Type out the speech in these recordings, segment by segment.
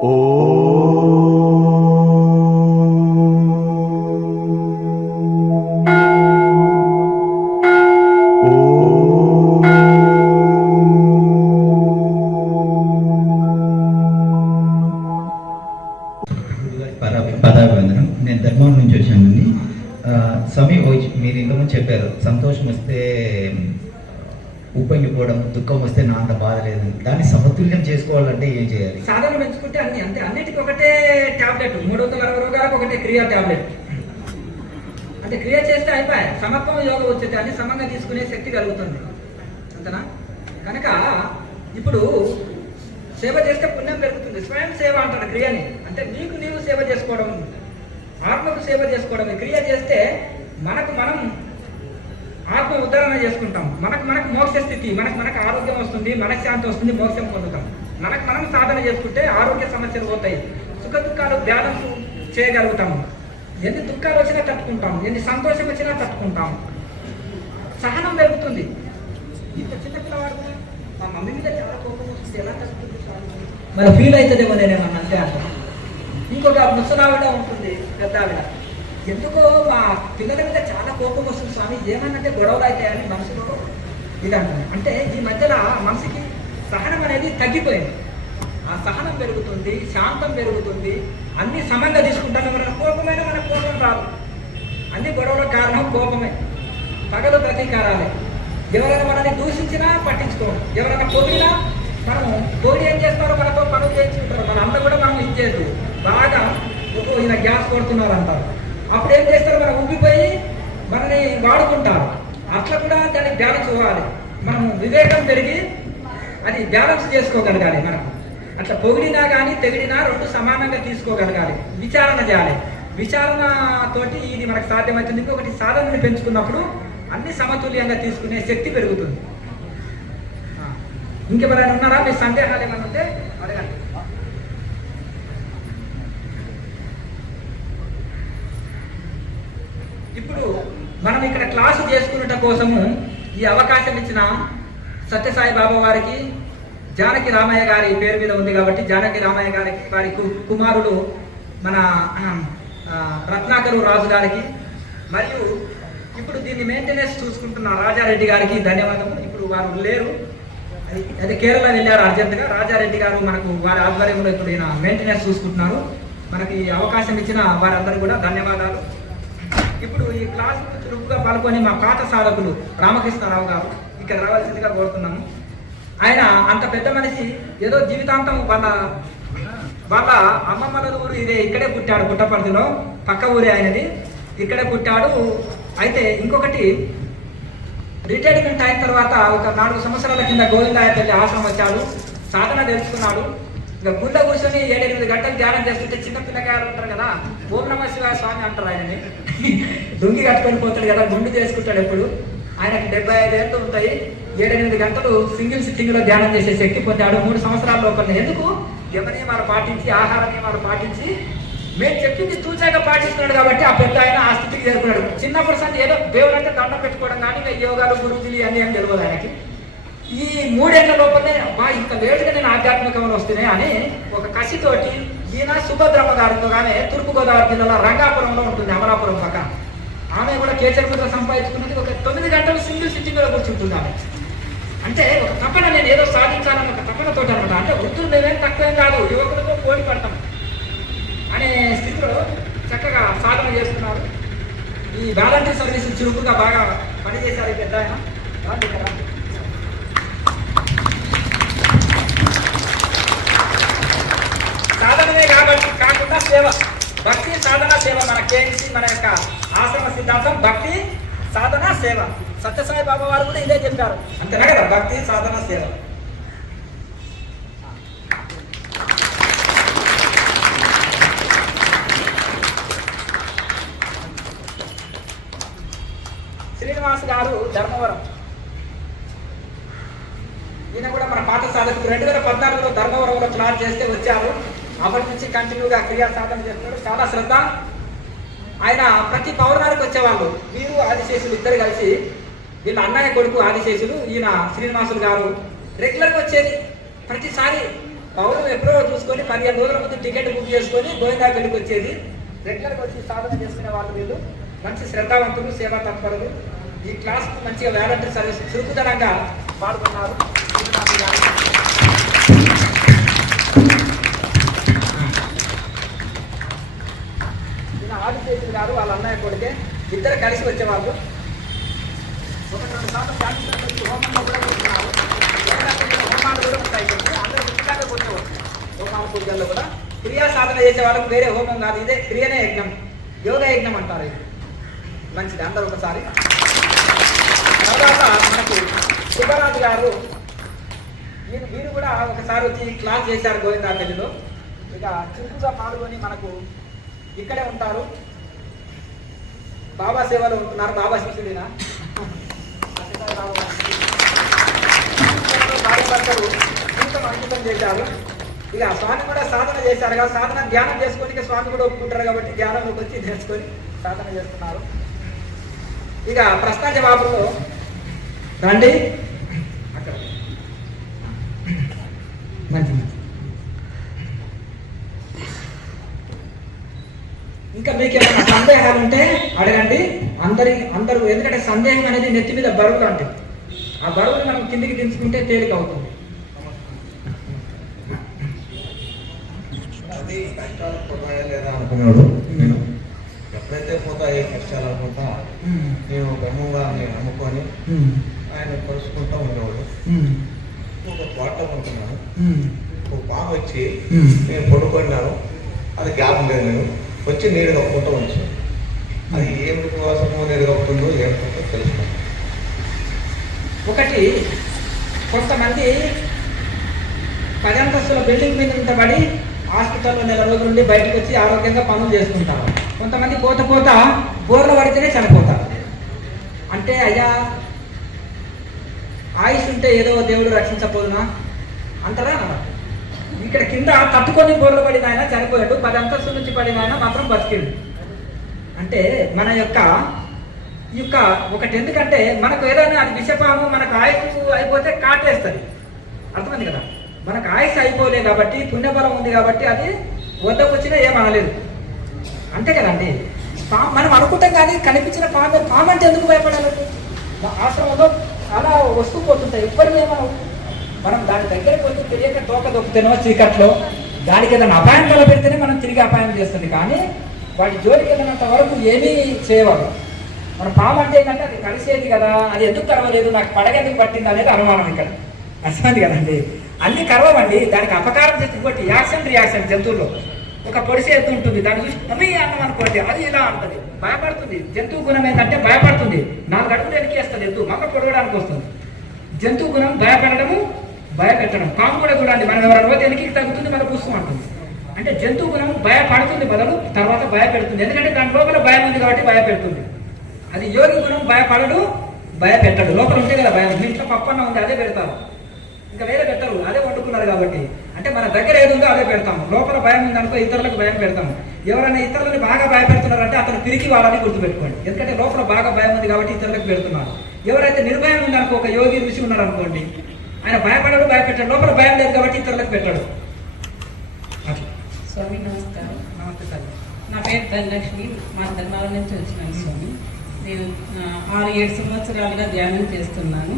పదాభివందనం. నేను ధర్మం నుంచి వచ్చానండి. స్వామి మీరు ఇంతకుముందు చెప్పారు, సంతోషం వస్తే ఉప్పొంగిపోవడం, దుఃఖం వస్తే నా అంత బాధ లేదని. దాన్ని సమతుల్యం చేసుకోవాలంటే ఏం చేయాలి? సాధన పెంచుకుంటే అన్నిటికీ ఒకటే టాబ్లెట్, 360 రోగాలకు ఒకటే క్రియా టాబ్లెట్. అంటే క్రియ చేస్తే అయిపోయాయి, సమత్వం యోగం వచ్చేది, అన్ని సమంగా తీసుకునే శక్తి కలుగుతుంది. అంతనా? కనుక ఇప్పుడు సేవ చేస్తే పుణ్యం పెరుగుతుంది. స్వయం సేవ అంటారు క్రియని. అంటే నీవు సేవ చేసుకోవడం, ఆత్మకు సేవ చేసుకోవడం. క్రియ చేస్తే మనకు మనం ఆత్మ ఉద్ధరణ చేసుకుంటాం. మనకు మోక్ష స్థితి, మనకు ఆరోగ్యం వస్తుంది, మనశ్శాంతి వస్తుంది, మోక్షం పొందుతాం. మనం సాధన చేసుకుంటే ఆరోగ్య సమస్యలు పోతాయి, సుఖ దుఃఖాలు బ్యాలెన్స్ చేయగలుగుతాము. ఎన్ని దుఃఖాలు వచ్చినా తట్టుకుంటాం, ఎన్ని సంతోషం వచ్చినా తట్టుకుంటాం. సహనం పెరుగుతుంది. ఇంత చిన్న పిల్లవాడు మా మమ్మీ మీద చాలా కోపం వస్తుంది, ఎలా తట్టుకుంటుంది మరి ఫీల్ అవుతుందేమో నేను అంతే అంటాను. ఇంకొక ముసలావిడ ఉంటుంది, పెద్ద ఆవిడ, ఎందుకో మా పిల్లల మీద చాలా కోపం వస్తుంది స్వామి, ఏమన్నంటే గొడవలు అవుతాయని మనసులో ఇది అంటుంది. అంటే ఈ మధ్యలో మనసుకి సహనం అనేది తగ్గిపోయింది. ఆ సహనం పెరుగుతుంది, శాంతం పెరుగుతుంది, అన్ని సమంగా తీసుకుంటాను. మన కోపమైన మన కోపం రాదు. అన్ని గొడవలకు కారణం కోపమే. పగలు ప్రతీకారాలే. ఎవరైనా మనల్ని దూషించినా పట్టించుకోం, ఎవరైనా పొగిడినా మనము తోడి ఏం చేస్తారో మనతో పనులు చేయించుకుంటారు. మన అంతా కూడా మనం ఇచ్చేది బాగా ఇలా గ్యాస్ కొడుతున్నారు అంటారు. అప్పుడు ఏం చేస్తారు, మనం ఉబ్బిపోయి మనని వాడుకుంటారు. అట్లా కూడా దాన్ని బ్యాలెన్స్ ఇవ్వాలి. మనం వివేకం పెరిగి అది బ్యాలెన్స్ చేసుకోగలగాలి. మనం అట్లా పొగిడినా కానీ తెగిడినా రెండు సమానంగా తీసుకోగలగాలి. విచారణ చేయాలి. విచారణ తోటి ఇది మనకు సాధ్యమవుతుంది. ఇంకొకటి సాధనని పెంచుకున్నప్పుడు అన్ని సమతుల్యంగా తీసుకునే శక్తి పెరుగుతుంది. ఇంకెవరైనా ఉన్నారా? మీ సందేహాలు ఏమైనా ఉంటే అడగండి. ఇప్పుడు మనం ఇక్కడ క్లాసు చేసుకున్నట కోసము ఈ అవకాశం ఇచ్చిన సత్యసాయి బాబా వారికి, జానకి రామయ్య గారి పేరు మీద ఉంది కాబట్టి జానకి రామయ్య గారికి, వారి కుమారుడు మన రత్నాకరు రాజు గారికి, మరియు ఇప్పుడు దీన్ని మెయింటెనెన్స్ చూసుకుంటున్న రాజారెడ్డి గారికి ధన్యవాదములు. ఇప్పుడు వారు లేరు, అది కేరళ వెళ్ళారు అర్జెంటుగా. రాజారెడ్డి గారు మనకు వారి ఆధ్వర్యంలో ఇప్పుడు ఈయన మెయింటెనెన్స్ చూసుకుంటున్నారు. మనకి అవకాశం ఇచ్చిన వారందరూ కూడా ధన్యవాదాలు. ఇప్పుడు ఈ క్లాసు చురుకుగా పాల్గొని మా పాత సాధకులు రామకృష్ణారావు గారు ఇక్కడ రావాల్సిందిగా కోరుతున్నాము. ఆయన అంత పెద్ద మనిషి, ఏదో జీవితాంతం వాళ్ళ అమ్మమ్మల ఊరు ఇక్కడే పుట్టాడు, పుట్టపర్తిలో, పక్క ఊరే ఆయనది, ఇక్కడే పుట్టాడు. అయితే ఇంకొకటి, రిటైర్మెంట్ అయిన తర్వాత ఒక 4 సంవత్సరాల కింద గోవిందాయ తల్లి ఆశ్రమం వచ్చాడు, సాధన తెలుసుకున్నాడు. ఇక గుళ్ళ కూర్చొని 7-8 గంటలు ధ్యానం చేస్తుంటే చిన్న పిల్లకాయలు ఉంటారు కదా, ఓం నమ శివాయ స్వామి అంటారు ఆయనని. దుంగి కట్టుకొని పోతాడు కదా, గుండు చేసుకుంటాడు. ఎప్పుడు ఆయనకి 75 ఏళ్ళు ఉంటాయి. 7-8 గంటలు సింగిల్ సిట్టింగ్లో ధ్యానం చేసే శక్తి పొందాడు 3 సంవత్సరాల లోపల. ఎందుకు? యమ నియమాలు పాటించి, ఆహార నియమాలు పాటించి, మేము చెప్పింది తూచాగా పాటిస్తున్నాడు కాబట్టి ఆ పెద్ద ఆయన ఆ స్థితికి చేరుకున్నాడు. చిన్నప్పుడు సంది ఏదో దేవుడు అంటే దండం పెట్టుకోవడం కానీ యోగాలు, గురువులు అన్నీ ఏం తెలియదు ఆయనకి. ఈ 3 ఏళ్ల లోపలనే ఇంత లేటుగా నేను ఆధ్యాత్మికంలో వస్తున్నాయి అని ఒక కసితోటి ఈయన సుభద్రమ్మ గారితో కానీ తూర్పుగోదావరి జిల్లాలో రంగాపురంలో ఉంటుంది, అమలాపురం పక్క. ఆమె కూడా కేచర్పులో సంపాదించుకున్నది. ఒక 9 గంటలు సింగిల్ సిట్టింగ్లో కూర్చుంటుంది ఆమె. అంటే ఒక తపన, నేను ఏదో సాధించాలని ఒక తపనతో అనమాట. అంటే వృద్ధులు మేమేం తక్కువేం కాదు, యువకులతో పోటీ పడతాం అనే స్థితిలో చక్కగా సాధన చేస్తున్నారు. ఈ వాలంటీర్ సర్వీస్ చురుకుగా బాగా పనిచేశారు ఈ పెద్ద ఆయన. సాధనమే కాబట్టి కాకుండా సేవ, భక్తి సాధన సేవ. మన కేఎన్సి, మన యొక్క ఆశ్రమ సిద్ధాంతం భక్తి సాధన సేవ. సత్యసాయి బాబా వారు కూడా ఇదే చెప్పారు, అంతేనా కదా? భక్తి సాధన సేవ. శ్రీనివాస్ గారు ధర్మవరం, ఈయన కూడా మన పాత సాధకుడు. 2014లో ధర్మవరంలో క్లాస్ చేస్తే వచ్చారు. అప్పటి నుంచి కంటిన్యూగా క్రియా సాధన చేస్తున్నాడు. చాలా శ్రద్ధ. ఆయన ప్రతి పౌర్ణానికి వచ్చేవాళ్ళు. వీరు ఆదిశేషులు ఇద్దరు కలిసి, వీళ్ళ అన్నయ్య కొడుకు ఆదిశేషులు, ఈయన శ్రీనివాసులు గారు రెగ్యులర్గా వచ్చేది. ప్రతిసారి పౌరం ఎప్పుడో చూసుకొని 15 రోజుల ముందు టికెట్ బుక్ చేసుకొని గోవిందాపల్లికి వచ్చేది. రెగ్యులర్గా వచ్చి సాధన చేసుకునే వాళ్ళు వీళ్ళు మంచి శ్రద్ధావంతులు, సేవా తత్పరులు. ఈ క్లాస్కు మంచిగా వాలంటీర్ సర్వీస్ చురుకుదనంగా పాల్గొన్నారు. ఆదిశేషులు గారు వాళ్ళ అన్నయ్య కొడితే ఇద్దరు కలిసి వచ్చేవాళ్ళు. 1-2 సార్లు క్యాన్సర్ వచ్చి హోమంలో కూడా కూర్చున్నారు. హోమాలు కూడా ఉంటాయి, అందరూ పుస్తకాలు కూర్చోవచ్చు. హోమాల పూజల్లో కూడా క్రియా సాధన చేసే వాళ్ళకు వేరే హోమం కాదు, ఇదే క్రియనే యజ్ఞం, యోగ యజ్ఞం అంటారు. ఇది మంచిది. అందరూ ఒకసారి. తర్వాత మనకు సుబ్బరాజు గారు వీరు కూడా ఒకసారి వచ్చి క్లాస్ చేశారు గోవిందాపల్లిలో. ఇక చురుకుగా పాల్గొని మనకు ఇక్కడే ఉంటారు. బాబా సేవలో ఉంటున్నారు. బాబా శిష్యుడినా భార్యభర్తలు జీవితం అంకితం చేశారు. ఇక స్వామి కూడా సాధన చేశారు కదా, సాధన ధ్యానం చేసుకొని స్వామి కూడా ఒప్పుకుంటారు కాబట్టి ధ్యానంలోకి వచ్చి నేర్చుకొని సాధన చేస్తున్నారు. ఇక ప్రశ్న జవాబులో రండి. అక్కడ మంచి ఇంకా మీకు ఏమైనా సందేహాలు ఉంటే అడగండి. అందరూ ఎందుకంటే సందేహం అనేది నెత్తి మీద బరువులు ఉంటుంది. ఆ బరువుని మనం కిందికి దించుకుంటే తేలిక అవుతుంది. అది కష్టాలు పోతాయా లేదా అనుకున్నాడు. నేను ఎప్పుడైతే పోతాయి కష్టాలు అనుకుంటా నేను బ్రహ్మంగాన్ని నమ్ముకొని ఆయన కలుసుకుంటూ ఉండేవాడు. ఒక తోటలో ఉంటున్నాను. ఒక పాము వచ్చి నేను పడుకున్నాను. అది జ్ఞాపం లేదు. నేను వచ్చి నీళ్ళు కప్పుకుంటూ వచ్చాను. అది ఏమిటి కోసమో నీళ్ళు కప్పుతుందో ఏమిటో తెలుసుకున్నాను. ఒకటి, కొంతమంది 10 అంతస్తుల బిల్డింగ్ మీద ఉంటబడి హాస్పిటల్లో నెల రోజుల నుండి బయటకు వచ్చి ఆరోగ్యంగా పనులు చేసుకుంటారు. కొంతమంది పోత బోర్లు పడితేనే చనిపోతారు. అంటే అయ్యా ఆయుష్ ఉంటే ఏదో దేవుడు రక్షించకపోదునా అంటారా? ఇక్కడ కింద తట్టుకొని బోర్లు పడిన ఆయన చనిపోయాడు, 10 అంతస్తుల నుంచి పడిన ఆయన మాత్రం బతికిండు. అంటే మన యొక్క ఒకటి, ఎందుకంటే మనకు ఏదైనా అది విషపాము, మనకు ఆయుష్ అయిపోతే కాటేస్తుంది. అర్థమైంది కదా? మనకు ఆయుష్ అయిపోలే కాబట్టి, పుణ్యబలం ఉంది కాబట్టి అది వద్దకు వచ్చినా ఏమనలేదు. అంతే కదండి. మనం అనుకుంటాం కానీ కనిపించిన పాము అంటే ఎందుకు భయపడాలి? ఆశ్రమంలో అలా వస్తూ పోతుంటాయి, ఎప్పటికీ ఏమనవు. మనం దాని దగ్గరకు వచ్చి తెలియక తోక దొక్కుతానో చీకట్లో దానికి ఏదైనా అపాయం తలపెడితేనే మనం తిరిగి అపాయం చేస్తుంది. కానీ వాటి జోలికి వెళ్ళినంత వరకు ఏమీ చేయవాలి. మన పాము అంటే ఏంటంటే అది కలిసేది కదా, అది ఎందుకు కరవలేదు, నాకు పడగెందుకు పట్టింది అనేది అనుమానం. ఇక్కడ అర్థమైంది కదండి. అన్ని కరవండి, దానికి అపకారం చేసి ఇంకోటి యాక్షన్ రియాక్షన్. జంతువుల్లో ఒక పొడిసే ఎత్తు ఉంటుంది, దాన్ని చూసి మమ్మీ అన్నం అనుకోండి, అది ఇలా ఉంటుంది, భయపడుతుంది. జంతువు గుణం ఏంటంటే భయపడుతుంది. 4 అడుగులు వెనకేస్తుంది ఎత్తు, మక్క పొడవడానికి వస్తుంది. జంతువు గుణం భయపడము, భయపెట్టడం. పాము కూడా చూడండి, మనం ఎవరైనా పోతే వెనక్కి తగ్గుతుంది, మన పుస్తకం అంటుంది. అంటే జంతువు గుణం భయపడుతుంది బదులు తర్వాత భయపెడుతుంది. ఎందుకంటే దాని లోపల భయం ఉంది కాబట్టి భయపెడుతుంది. అది యోగి గుణం భయపడడు, భయపెట్టడు. లోపల ఉంటే కదా భయం. మీ ఇంట్లో పప్పన్న ఉంది, అదే పెడతారు, ఇంకా వేరే పెట్టరు, అదే వండుకున్నారు కాబట్టి. అంటే మన దగ్గర ఏది ఉందో అదే పెడతాము. లోపల భయం ఉందనుకో ఇతరులకు భయం పెడతాము. ఎవరైనా ఇతరులని బాగా భయపెడుతున్నారంటే అతను తిరిగి వాళ్ళని గుర్తుపెట్టుకోండి. ఎందుకంటే లోపల బాగా భయం ఉంది కాబట్టి ఇతరులకు పెడుతున్నారు. ఎవరైతే నిర్భయం ఉందనుకో, ఒక యోగి ఋషి ఉన్నాడు అనుకోండి, ఆయన భయపడడు, భయపెట్టాడు. లోపల భయం లేదు కాబట్టి ఇతరులకు పెట్టాడు. స్వామి నమస్కారం. నమస్తే సార్. నా పేరు ధనలక్ష్మి, మా ధర్మవరం నుంచి వచ్చినాను స్వామి. నేను 6-7 సంవత్సరాలుగా ధ్యానం చేస్తున్నాను.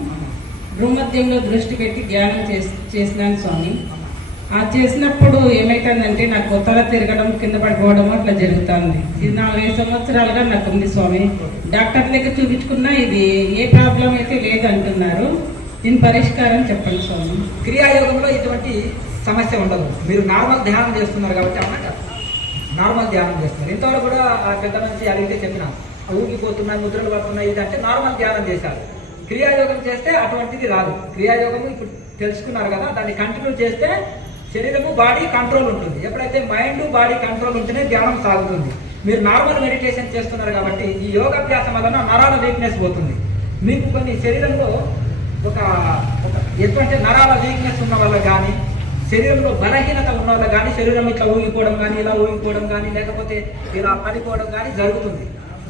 భూమధ్యంలో దృష్టి పెట్టి ధ్యానం చేసినాను స్వామి. ఆ చేసినప్పుడు ఏమైతుందంటే నాకు కొత్తగా తిరగడం, కింద పడిపోవడం అట్లా జరుగుతుంది. ఇది 4-5 సంవత్సరాలుగా నాకు ఉంది స్వామి. డాక్టర్ దగ్గర చూపించుకున్నా ఇది ఏ ప్రాబ్లం అయితే లేదంటున్నారు. దీని పరిష్కారం చెప్పండి స్వామి. క్రియాయోగంలో ఇటువంటి సమస్య ఉండదు. మీరు నార్మల్ ధ్యానం చేస్తున్నారు కాబట్టి అన్నమాట, నార్మల్ ధ్యానం చేస్తున్నారు. ఇంతవరకు కూడా ఆ పెద్ద నుంచి అడిగితే చెప్పిన ఊగిపోతున్నాయి, ముద్రలు పడుతున్నాయి, ఇది అంటే నార్మల్ ధ్యానం చేశారు. క్రియాయోగం చేస్తే అటువంటిది రాదు. క్రియాయోగం ఇప్పుడు తెలుసుకున్నారు కదా, దాన్ని కంటిన్యూ చేస్తే శరీరము బాడీ కంట్రోల్ ఉంటుంది. ఎప్పుడైతే మైండ్ బాడీ కంట్రోల్ ఉంటేనే ధ్యానం సాగుతుంది. మీరు నార్మల్ మెడిటేషన్ చేస్తున్నారు కాబట్టి ఈ యోగాభ్యాసం వలన నరాల వీక్నెస్ పోతుంది. మీకు కొన్ని శరీరంలో ఒక ఎటువంటి నరాల వీక్నెస్ ఉన్న వల్ల కానీ, శరీరంలో బలహీనత ఉన్న వల్ల కానీ, శరీరం ఇట్లా ఊగిపోవడం కానీ, ఇలా ఊగిపోవడం కానీ, లేకపోతే ఇలా పడిపోవడం కానీ జరుగుతుంది.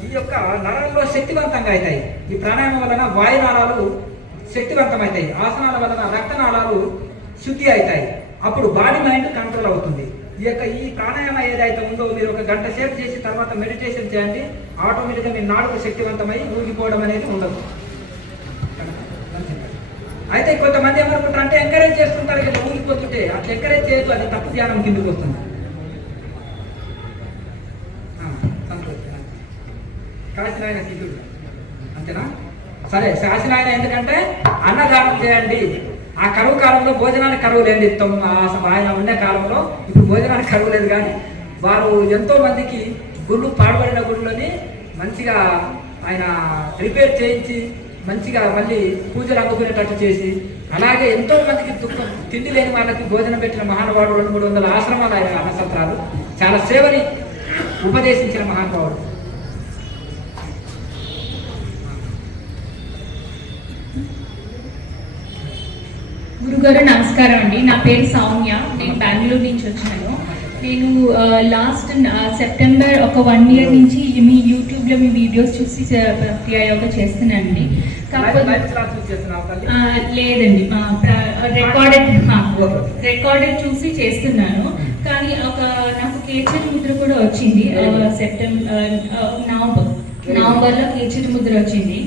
ఈ యొక్క నరాల్లో శక్తివంతంగా అవుతాయి. ఈ ప్రాణాయామం వలన వాయునాళాలు శక్తివంతమవుతాయి. ఆసనాల వలన రక్తనాళాలు శుద్ధి అవుతాయి. అప్పుడు బాడీ మైండ్ కంట్రోల్ అవుతుంది. ఈ ప్రాణాయామ ఏదైతే ఉందో మీరు ఒక గంట సేపు చేసి తర్వాత మెడిటేషన్ చేయండి, ఆటోమేటిక్గా మీ నాడుకు శక్తివంతమై ఊగిపోవడం అనేది ఉండదు. అయితే కొంతమంది ఏమనుకుంటారు అంటే ఎంకరేజ్ చేస్తుంటారు కదా ఊగిపోతుంటే, అట్లా ఎంకరేజ్ చేయొచ్చు, అది తప్పు ధ్యానం కిందకు వస్తుంది. కాశీనాయన శిష్యుడు అంతేనా? సరే, కాశీనాయన ఎందుకంటే అన్నదానం చేయండి. ఆ కరువు కాలంలో భోజనానికి కరువు లేదు. ఆయన ఉండే కాలంలో ఇప్పుడు భోజనానికి కరువు లేదు, కానీ వారు ఎంతో మందికి గుళ్ళు పాడుబడిన గుళ్ళని మంచిగా ఆయన రిపేర్ చేయించి మంచిగా మళ్ళీ పూజలు అందుకునేటట్టు చేసి, అలాగే ఎంతో మందికి దుఃఖం తిండి లేని వాళ్ళకి భోజనం పెట్టిన మహానుభావుడు. 200-300 ఆశ్రమాలు ఆయన అన్నసత్రాలు, చాలా సేవని ఉపదేశించిన మహానుభావుడు. గురుగారు నమస్కారం అండి. నా పేరు సౌమ్య, నేను బెంగళూరు నుంచి వచ్చాను. నేను లాస్ట్ సెప్టెంబర్ ఒక 1 year నుంచి మీ యూట్యూబ్లో మీ వీడియోస్ చూసి క్రియా యోగా చేస్తున్నానండి. కాకపోతే లేదండి, రికార్డెడ్ చూసి చేస్తున్నాను. కానీ నాకు కేచరి ముద్ర కూడా వచ్చింది నవంబర్లో కేచరి ముద్ర వచ్చింది.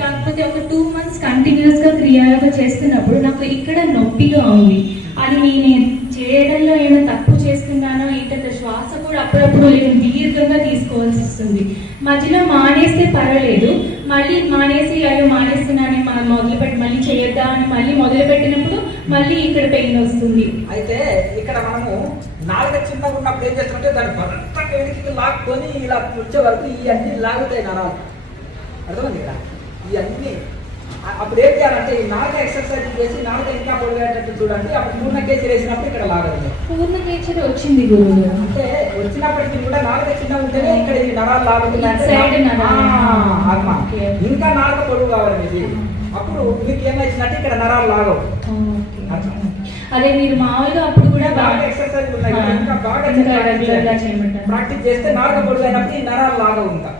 కాకపోతే ఒక 2 months కంటిన్యూస్గా క్రియాయోగా చేస్తున్నప్పుడు నాకు ఇక్కడ నొప్పిగా ఉంది. అది నేను చేయడంలో ఏమైనా తప్పు చేస్తున్నానో ఏంటంటే శ్వాస కూడా అప్పుడప్పుడు నేను దీర్ఘంగా తీసుకోవాల్సి వస్తుంది. మధ్యలో మానేస్తే పర్వాలేదు, మళ్ళీ మానేసి అయ్యో మానేస్తున్నాను మొదలుపెట్టి మళ్ళీ చేయొద్దా అని మళ్ళీ మొదలుపెట్టినప్పుడు మళ్ళీ ఇక్కడ పెయిన్ వస్తుంది. అయితే ఇక్కడ మనము నాలుగ చిన్నగా ఉన్నప్పుడు ఏం చేస్తుంటే దాన్ని భద్రత వెనక్కి లాక్కొని ఇలా వచ్చే వరకు ఇవన్నీ లాగుతాయి నరాలు, అర్థమైంది కదా? ఇవన్నీ అప్పుడు ఏం చేయాలంటే ఈ నాలుగ ఎక్సర్సైజ్ చేసి నాలుగ ఇంకా పొడిగేటట్టు చూడండి. అప్పుడు పూర్ణ కేచరి వేసినప్పుడు ఇక్కడ లాగదు. పూర్ణ కేచరి వచ్చింది గురువు అంటే వచ్చినప్పటికీ కూడా నాలుగ చిన్న ఉంటేనే ఇక్కడ ఈ నరాలు లాగుతున్నాయి. ఇంకా నాలుగ పొడుగు కావాలి మీకు, అప్పుడు మీకు ఏమైందంటే ఇక్కడ నరాలు లాగవు. అదే మీరు మామూలుగా అప్పుడు కూడా బాగా ఎక్సర్సైజ్ ఉన్నాయి, ఇంకా బాగా ప్రాక్టీస్ చేస్తే నాలుగ పొడుగు అయినప్పుడు ఈ నరాలు లాగవు ఇంకా.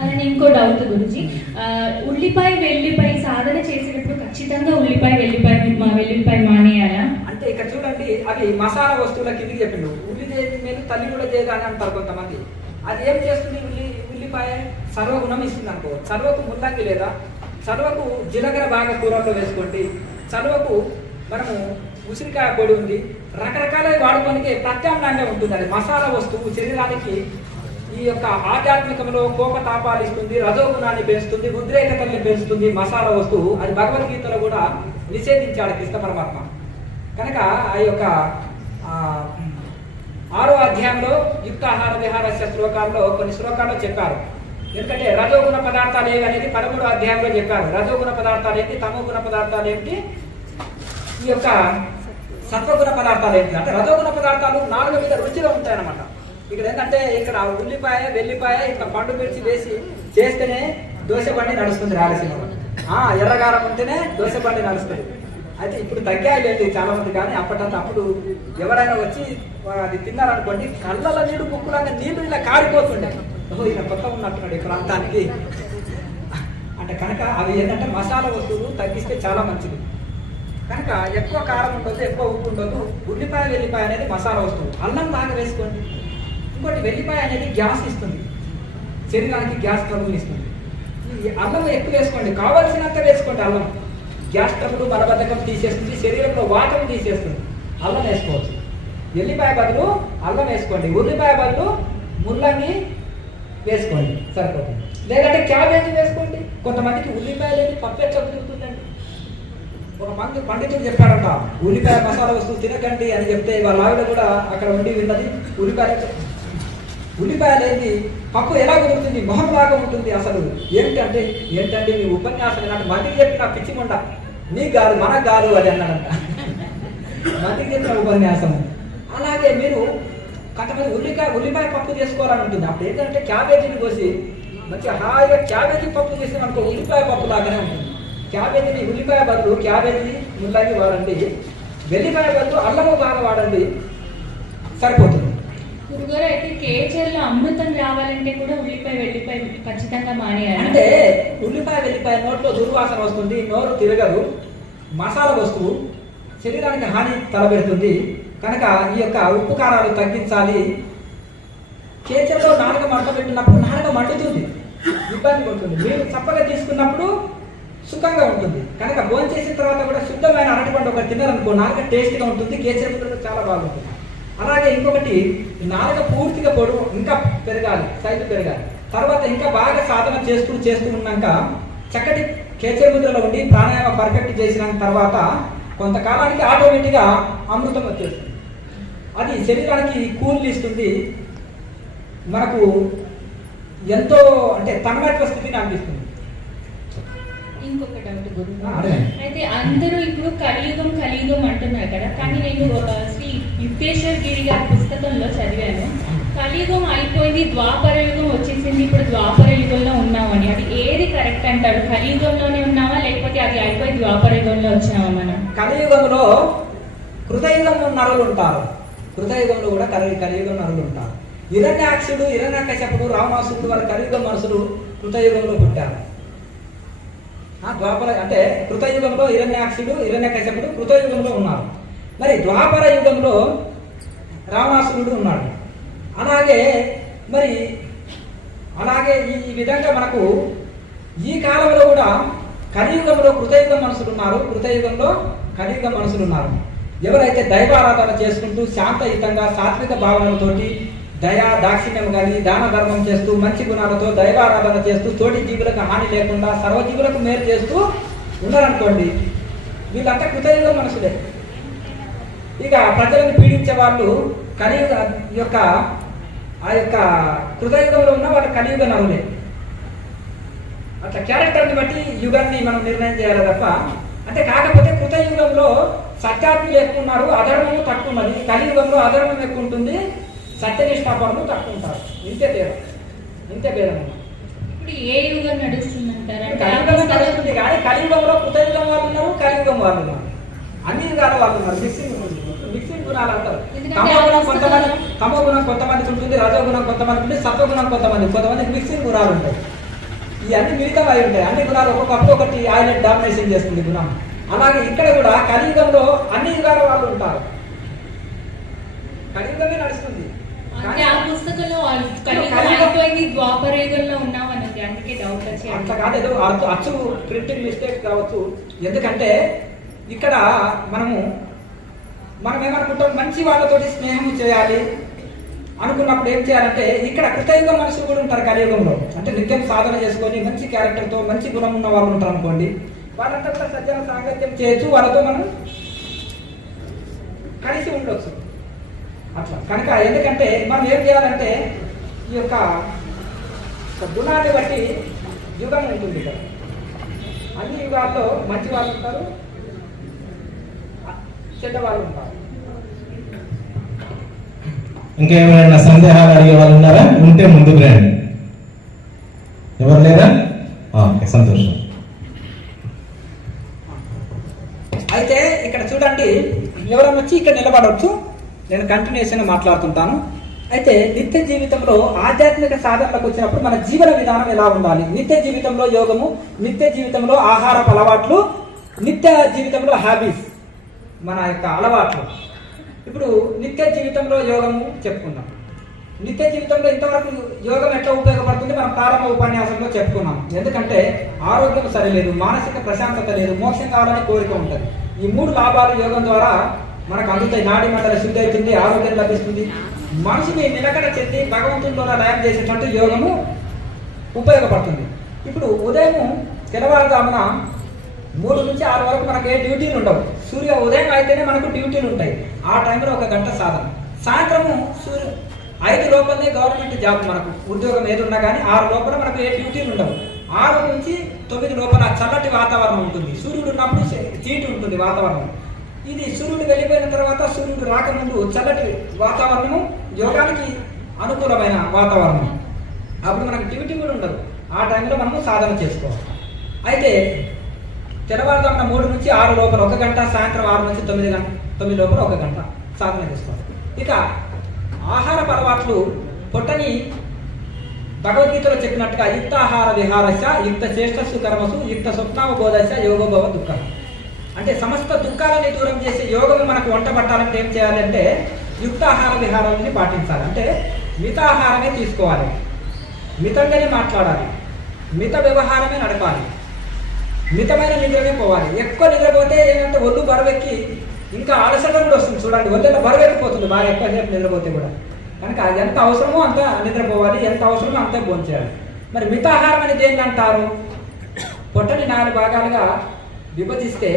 అలానే ఇంకో డౌట్ గురించి, ఉల్లిపాయ వెల్లిపాయ సాధన చేసేటప్పుడు ఖచ్చితంగా ఉల్లిపాయ వెల్లిపాయ మానేయాలా? అంటే ఇక్కడ చూడండి, అవి మసాలా వస్తువుల కిందకి చెప్పిండు. ఉల్లి మీద తల్లి కూడా చేయదు అని అంటారు కొంతమంది. అది ఏం చేస్తుంది? ఉల్లిపాయ సర్వగుణం ఇస్తుంది అనుకో. చలువకు ముల్లంగి లేదా చలువకు జీలకర్ర బాగా కూరలో వేసుకోండి. చలువకు మనము ఉసిరికాయ పొడి ఉంది, రకరకాల వాడుకోనికి ప్రత్యామ్నాయంగా ఉంటుంది. అది మసాలా వస్తువు శరీరానికి ఈ యొక్క ఆధ్యాత్మికంలో కోపతాపాలు ఇస్తుంది, రజోగుణాన్ని పెంచుతుంది, ఉద్రేకతల్ని పెంచుతుంది మసాలా వస్తువు. అది భగవద్గీతలో కూడా నిషేధించాడు కృష్ణ పరమాత్మ. కనుక ఆ యొక్క 6వ అధ్యాయంలో యుక్తాహార విహారస్య శ్లోకాల్లో కొన్ని శ్లోకాల్లో చెప్పారు. ఎందుకంటే రజోగుణ పదార్థాలు ఏవి అనేది 13వ అధ్యాయంలో చెప్పారు. రజోగుణ పదార్థాలు ఏంటి, తమోగుణ పదార్థాలు ఏంటి, ఈ యొక్క సత్వగుణ పదార్థాలు ఏంటి. అంటే రజోగుణ పదార్థాలు 4 మీద రుచిగా ఉంటాయన్నమాట. ఇక్కడ ఏంటంటే ఇక్కడ ఉల్లిపాయ వెల్లిపాయ ఇట్లా పండు మిర్చి వేసి చేస్తేనే దోశ బండి నడుస్తుంది రాయలసీమలో. ఎర్రగారం ఉంటేనే దోశ బండి నడుస్తుంది. అయితే ఇప్పుడు తగ్గాయలేదు చాలా మంది, కానీ అప్పుడు ఎవరైనా వచ్చి అది తిన్నారనుకోండి, కళ్ళల నీడు ముక్కులాగా నీళ్లు ఇలా కారిపోతుండే. ఇలా కొత్త ఉన్నట్టున్నాడు ఈ ప్రాంతానికి అంటే. కనుక అవి ఏంటంటే మసాలా వస్తువులు తగ్గిస్తే చాలా మంచిది. కనుక ఎక్కువ కారం ఉండదు, ఎక్కువ ఉప్పు ఉండదు. ఉల్లిపాయ వెల్లిపాయ అనేది మసాలా వస్తువు. అల్లం బాగా వేసుకోండి. ఇంకోటి వెల్లిపాయ అనేది గ్యాస్ ఇస్తుంది, శరీరానికి గ్యాస్ ట్రబుల్ ఇస్తుంది. ఈ అల్లం ఎక్కువ వేసుకోండి, కావాల్సినంత వేసుకోండి. అల్లం గ్యాస్ ట్రబుల్ మలబద్ధకం తీసేస్తుంది, శరీరంలో వాతం తీసేస్తుంది. అల్లం వేసుకోవచ్చు. వెల్లిపాయ బదులు అల్లం వేసుకోండి, ఉల్లిపాయ బదులు ముల్లంగి వేసుకోండి, సరిపోతుంది. లేదంటే క్యాబేజీ వేసుకోండి. కొంతమందికి ఉల్లిపాయ లేని పప్పు ఎట్లా కుదురుతుందండి. ఒక మంది పండితుడు చెప్పాడంట, ఉల్లిపాయ మసాలా వస్తువు తినకండి అని చెప్తే వాళ్ళ ఆవిడ కూడా అక్కడ ఉండి విన్నది. ఉల్లిపాయ లేని పప్పు ఎలా కుదురుతుంది, మొహం లాగా ఉంటుంది. అసలు ఏంటంటే మీ ఉపన్యాసం ఇలాంటి మందికి చెప్పిన పిచ్చి మొండ, నీకు కాదు మనకు కాదు అది అన్నాడంట. మందికి చెప్పిన ఉపన్యాసము. అలాగే మీరు కొంతమంది ఉల్లిపాయ పప్పు చేసుకోవాలని ఉంటుంది. అప్పుడు ఏంటంటే క్యాబేజీని కోసి మంచిగా హాయిగా క్యాబేజీ పప్పు చేస్తే మనకు ఉల్లిపాయ పప్పు లాగానే ఉంటుంది. క్యాబేజీని ఉల్లిపాయ బదులు క్యాబేజీ ముల్లంగి వాడండి, వెల్లిపాయ బదులు అల్లము బాగా వాడండి, సరిపోతుంది. గురుగారు, అయితే కేచర్లో అమృతం రావాలంటే కూడా ఉల్లిపాయ వెల్లిపాయ ఖచ్చితంగా మానేయాలి. అంటే ఉల్లిపాయ వెల్లిపాయ నోట్లో దుర్వాసన వస్తుంది, నోరు తిరగదు, మసాలా వస్తువు. శరీరానికి హాని తలబెడుతుంది. కనుక ఈ యొక్క ఉప్పు కారాలు తగ్గించాలి. కేచర్లో నాలుక మంట పెట్టినప్పుడు నాలుక మండుతుంది, ఇబ్బంది పడుతుంది. మీరు చప్పగా తీసుకున్నప్పుడు సుఖంగా ఉంటుంది. కనుక భోజనం చేసిన తర్వాత కూడా శుద్ధమైన అరటిపండు ఒకటి తిన్నారనుకో నాలుక టేస్ట్గా ఉంటుంది, కేచర్ కూడా చాలా బాగుంటుంది. అలాగే ఇంకొకటి, నాలుక పూర్తిగా పొడవు ఇంకా పెరగాలి, సైజు పెరగాలి. తర్వాత ఇంకా బాగా సాధన చేస్తూ ఉన్నాక చక్కటి కేచర్ ముద్రలో ఉండి ప్రాణాయామ పర్ఫెక్ట్ చేసిన తర్వాత కొంతకాలానికి ఆటోమేటిక్గా అమృతం వచ్చేస్తుంది. అది శరీరానికి కూల్ ఇస్తుంది, మనకు ఎంతో అంటే తన్మయత్వ స్థితిని అనిపిస్తుంది. ఇంకొక డౌట్ గురు, అయితే అందరూ ఇప్పుడు కలియుగం అంటున్నారు కదా, కానీ నేను శ్రీ యుక్తేశ్వర్ గిరి గారి పుస్తకంలో చదివాను, కలియుగం అయిపోయింది, ద్వాపర యుగం వచ్చేసింది, ఇప్పుడు ద్వాపర యుగంలో ఉన్నామని. అది ఏది కరెక్ట్ అంటారు? కలియుగంలోనే ఉన్నామా లేకపోతే అది అయిపోయి ద్వాపర యుగంలో వచ్చామా మనం? కలియుగంలో కృతయుగంలో నరులు ఉంటారు, కృతయుగంలో కూడా కలియుగం నరులు ఉంటారు. హిరణ్యాక్షుడు, హిరణ్యకశపుడు, రావణాసురుడు వారి కలియుగం మనుషులు కృతయుగంలో పుట్టారు. ద్వాపర అంటే కృతయుగంలో హిరణ్యాక్షుడు, హిరణ్యకశపుడు కృతయుగంలో ఉన్నారు. మరి ద్వాపర యుగంలో రావణాసురుడు ఉన్నాడు. అలాగే ఈ విధంగా మనకు ఈ కాలంలో కూడా కలియుగంలో కృతయుగం మనుషులు ఉన్నారు, కృతయుగంలో కలియుగం మనుషులు ఉన్నారు. ఎవరైతే దైవారాధన చేసుకుంటూ శాంతయుతంగా సాత్విక భావనలతోటి దయా దాక్షిణ్యం కలిగి దాన ధర్మం చేస్తూ మంచి గుణాలతో దైవారాధన చేస్తూ తోటి జీవులకు హాని లేకుండా సర్వజీవులకు మేలు చేస్తూ ఉన్నారనుకోండి, వీళ్ళంతా కృతయుగం మనుషులే. ఇక ప్రజలను పీడించే వాళ్ళు కలియుగ ఆ యొక్క కృతయుగంలో ఉన్న వాళ్ళు కలియుగ నరులే. అట్లా క్యారెక్టర్ని బట్టి యుగాన్ని మనం నిర్ణయం చేయాలి తప్ప, అంటే కాకపోతే కృతయుగంలో సత్యాత్ములు ఎక్కువ ఉన్నారు, అధర్మము తక్కువ ఉన్నది. కలియుగంలో అధర్మం ఎక్కువ ఉంటుంది, సత్యనిష్టాపరులు తక్కువ ఉంటారు. ఇంతే భేదం. ఇప్పుడు ఏ యుగం నడుస్తుందంటారు? కలియుగం నడుస్తుంది కానీ కలియుగంలో కృతయుగం వాళ్ళు ఉన్నారు, కలియుగం వాళ్ళు ఉన్నారు, అన్ని యుగాల వాళ్ళు ఉన్నారు. మిక్సింగ్ గుణాలు అంటారు. తమోగుణం కొంతమందికి ఉంటుంది, రజోగుణం కొంతమందికి ఉంటుంది, సత్వగుణం కొంతమందికి మిక్సింగ్ గుణాలు ఉంటాయి. ఇవన్నీ మిగతా అయి ఉంటాయి. అన్ని గుణాలు ఒక్కొక్కప్పుడు ఒకటి ఆయన డామినేషన్ చేస్తుంది గుణం. అలాగే ఇక్కడ కూడా కలియుగంలో అన్ని యుగాల వాళ్ళు ఉంటారు, కలియుగమే నడుస్తుంది. ఆ పుస్తకంలో ద్వాపర యుగంలో ఉన్నామన్నది, అందుకే డౌట్ వచ్చి. అట్లా కాదు, ఏదో అచ్చు ప్రింటింగ్ మిస్టేక్స్ కావచ్చు. ఎందుకంటే ఇక్కడ మనం ఏమనుకుంటాం, మంచి వాళ్ళతోటి స్నేహం చేయాలి అనుకున్నప్పుడు ఏం చేయాలంటే, ఇక్కడ కృతయుగ మనుషులు కూడా ఉంటారు కలియుగంలో. అంటే నిత్యం సాధన చేసుకొని మంచి క్యారెక్టర్తో మంచి గుణం ఉన్న వాళ్ళు ఉంటారు అనుకోండి, వాళ్ళంతా కూడా సజ్జన సాంగత్యం చేయొచ్చు, వాళ్ళతో మనం కలిసి ఉండొచ్చు. అట్లా కనుక ఎందుకంటే మనం ఏం చేయాలంటే ఈ యొక్క గుణాన్ని బట్టి యుగం ఉంటుంది కదా. అన్ని యుగాల్లో మంచి వాళ్ళు ఉంటారు, చెడ్డ వాళ్ళు ఉంటారు. ఇంకేమైనా సందేహాలు అడిగే వాళ్ళు ఉన్నారా? ఉంటే ముందుకు రండి. ఎవరు లేరా? సంతోషం. అయితే ఇక్కడ చూడండి, ఎవరైనా వచ్చి ఇక్కడ నిలబడవచ్చు, నేను కంటిన్యూషన్ మాట్లాడుతుంటాను. అయితే నిత్య జీవితంలో ఆధ్యాత్మిక సాధనలకు వచ్చినప్పుడు మన జీవన విధానం ఎలా ఉండాలి? నిత్య జీవితంలో యోగము, నిత్య జీవితంలో ఆహారపు అలవాట్లు, నిత్య జీవితంలో హ్యాబిట్స్, మన యొక్క అలవాట్లు. ఇప్పుడు నిత్య జీవితంలో యోగము చెప్పుకున్నాం. నిత్య జీవితంలో ఇంతవరకు యోగం ఎట్లా ఉపయోగపడుతుంది మనం ప్రారంభ ఉపన్యాసంలో చెప్పుకున్నాం. ఎందుకంటే ఆరోగ్యం సరిలేదు, మానసిక ప్రశాంతత లేదు, మోక్షం కావాలని కోరిక ఉంటుంది. ఈ 3 లాభాలు యోగం ద్వారా మనకు అందుతాయి. నాడి మండల శుద్ధి అవుతుంది, ఆరోగ్యం లభిస్తుంది, మనసుని నిలకడ చెంది భగవంతుని ద్వారా లయం చేసేటువంటి యోగము ఉపయోగపడుతుంది. ఇప్పుడు ఉదయం తెల్లవారుజామున 3 నుంచి 6 వరకు మనకు ఏ డ్యూటీలు ఉండవు. ఉదయం అయితేనే మనకు డ్యూటీలు ఉంటాయి. ఆ టైంలో 1 గంట సాధన. సాయంత్రము 5 లోపలనే గవర్నమెంట్ జాబ్, మనకు ఉద్యోగం ఏది ఉన్నా కానీ 6 లోపల మనకు ఏ డ్యూటీలు ఉండవు. 6 నుంచి 9 లోపల చల్లటి వాతావరణం ఉంటుంది. సూర్యుడు ఉన్నప్పుడు హీట్ ఉంటుంది వాతావరణం. ఇది సూర్యుడు వెళ్ళిపోయిన తర్వాత, సూర్యుడు రాకముందు చల్లటి వాతావరణము, యోగానికి అనుకూలమైన వాతావరణం. అప్పుడు మనకు డ్యూటీ కూడా ఉండదు. ఆ టైంలో మనము సాధన చేసుకోవాలి. అయితే తెల్లవారుజామున 3 నుంచి 6 లోపల 1 గంట, సాయంత్రం 6 నుంచి 9 లోపల 1 గంట సాధన చేసుకోవాలి. ఇక ఆహార అలవాట్లు, పొట్టని భగవద్గీతలో చెప్పినట్టుగా యుక్తాహార విహారస్య యుక్త శ్రేష్టస్సు కర్మసు యుక్త స్వప్నావబోధస్య యోగోభవ దుఃఖం. అంటే సమస్త దుఃఖాలని దూరం చేసే యోగము మనకు వంట పట్టాలంటే ఏం చేయాలంటే యుక్తాహార విహారాలని పాటించాలి. అంటే మితాహారమే తీసుకోవాలి, మితంగానే మాట్లాడాలి, మిత వ్యవహారమే నడపాలి, మితమైన నిద్రనే పోవాలి. ఎక్కువ నిద్రపోతే ఏంటంటే ఒళ్ళు బరువెక్కి ఇంకా అలసట కూడా వస్తుంది. చూడండి, ఒళ్ళలో బరువెక్కిపోతుంది బాగా ఎక్కువసేపు నిద్రపోతే కూడా. కనుక ఎంత అవసరమో అంత నిద్రపోవాలి, ఎంత అవసరమో అంతే భోంచేయాలి. మరి మితాహారం అనేది ఏంటంటారు? పొట్టని 4 భాగాలుగా విభజిస్తే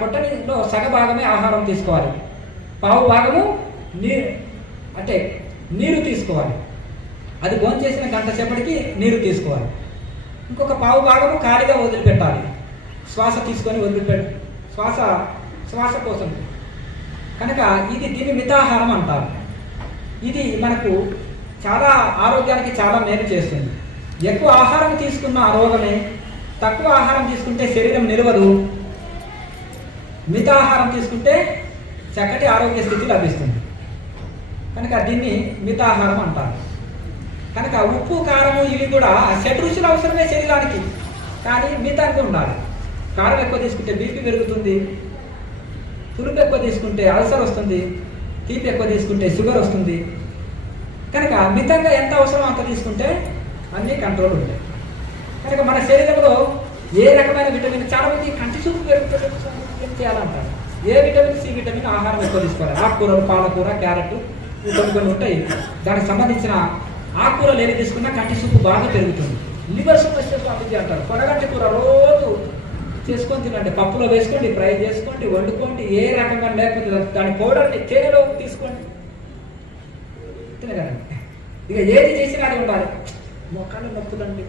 పొట్టనిలో సగ భాగమే ఆహారం తీసుకోవాలి, పావు భాగము నీరు తీసుకోవాలి. అది భోంచేసిన గంట సేపటికి నీరు తీసుకోవాలి. ఇంకొక పావు భాగము ఖాళీగా వదిలిపెట్టాలి, శ్వాస తీసుకొని వదిలిపెట్టు, శ్వాస కోసం. కనుక దీన్ని మితాహారం అంటారు. ఇది మనకు చాలా ఆరోగ్యానికి చాలా మేలు చేస్తుంది. ఎక్కువ ఆహారం తీసుకున్న రోగమే, తక్కువ ఆహారం తీసుకుంటే శరీరం నిలవదు, మితాహారం తీసుకుంటే చక్కటి ఆరోగ్య స్థితి లభిస్తుంది. కనుక దీన్ని మితాహారం అంటారు. కనుక ఉప్పు కారము ఇవి కూడా షడ్రుచులు అవసరమే శరీరానికి, కానీ మితంగా ఉండాలి. కారం ఎక్కువ తీసుకుంటే బీపీ పెరుగుతుంది, పులుపు ఎక్కువ తీసుకుంటే అల్సర్ వస్తుంది, తీపి ఎక్కువ తీసుకుంటే షుగర్ వస్తుంది. కనుక మితంగా ఎంత అవసరం అంత తీసుకుంటే అన్నీ కంట్రోల్ ఉంటాయి. కనుక మన శరీరంలో ఏ రకమైన విటమిన్, చాలా మంది కంటి చూపు పెరుగుతుంది ఏం చేయాలంటారు. ఏ విటమిన్, సి విటమిన్ ఆహారం ఎక్కువ తీసుకోవాలి. ఆకుకూరలు, పాలకూర, క్యారెట్ కొన్ని ఉంటాయి. దానికి సంబంధించిన ఆకుకూరలు ఏవి తీసుకున్నా కంటి చూపు బాగా పెరుగుతుంది. లివర్ సమస్య అభివృద్ధి అంటారు. కొనగంటి కూర రోజు చేసుకొని తినండి, పప్పులో వేసుకోండి, ఫ్రై చేసుకోండి, వండుకోండి. ఏ రకంగా లేకపోతే దాని పౌడర్ని తేనెలో తీసుకోండి, తినగలండి. ఇక ఏది చేసినా అది ఉండాలి. మొక్కలు నొప్పులండి,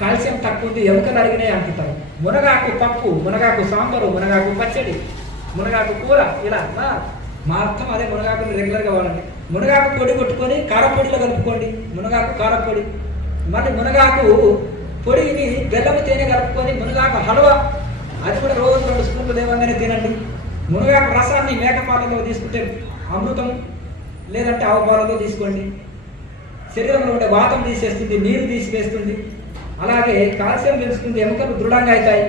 కాల్షియం తక్కువ ఉంది, ఎముకలు అడిగినాయి అంటుంటారు. మునగాకు పప్పు, మునగాకు సాంబారు, మునగాకు పచ్చడి, మునగాకు కూర, ఇలా మా అర్థం అదే. మునగాకుని రెగ్యులర్గా వాడండి. మునగాకు పొడి కొట్టుకొని కారపొడిలో కలుపుకోండి, మునగాకు కారపొడి. మళ్ళీ మునగాకు పొడిని బెల్లము తేనె కలుపుకొని మునగాకు హల్వా, అది కూడా రోజు 2 స్పూన్లు లేవగానే తినండి. మునగాకు రసాన్ని మేకపాలలో తీసుకుంటే అమృతం, లేదంటే ఆవు పాలలో తీసుకోండి. శరీరంలో ఉండే వాతం తీసేస్తుంది, నీరు తీసివేస్తుంది, అలాగే కాల్షియం పెంచుతుంది, ఎముకలు దృఢంగా అవుతాయి.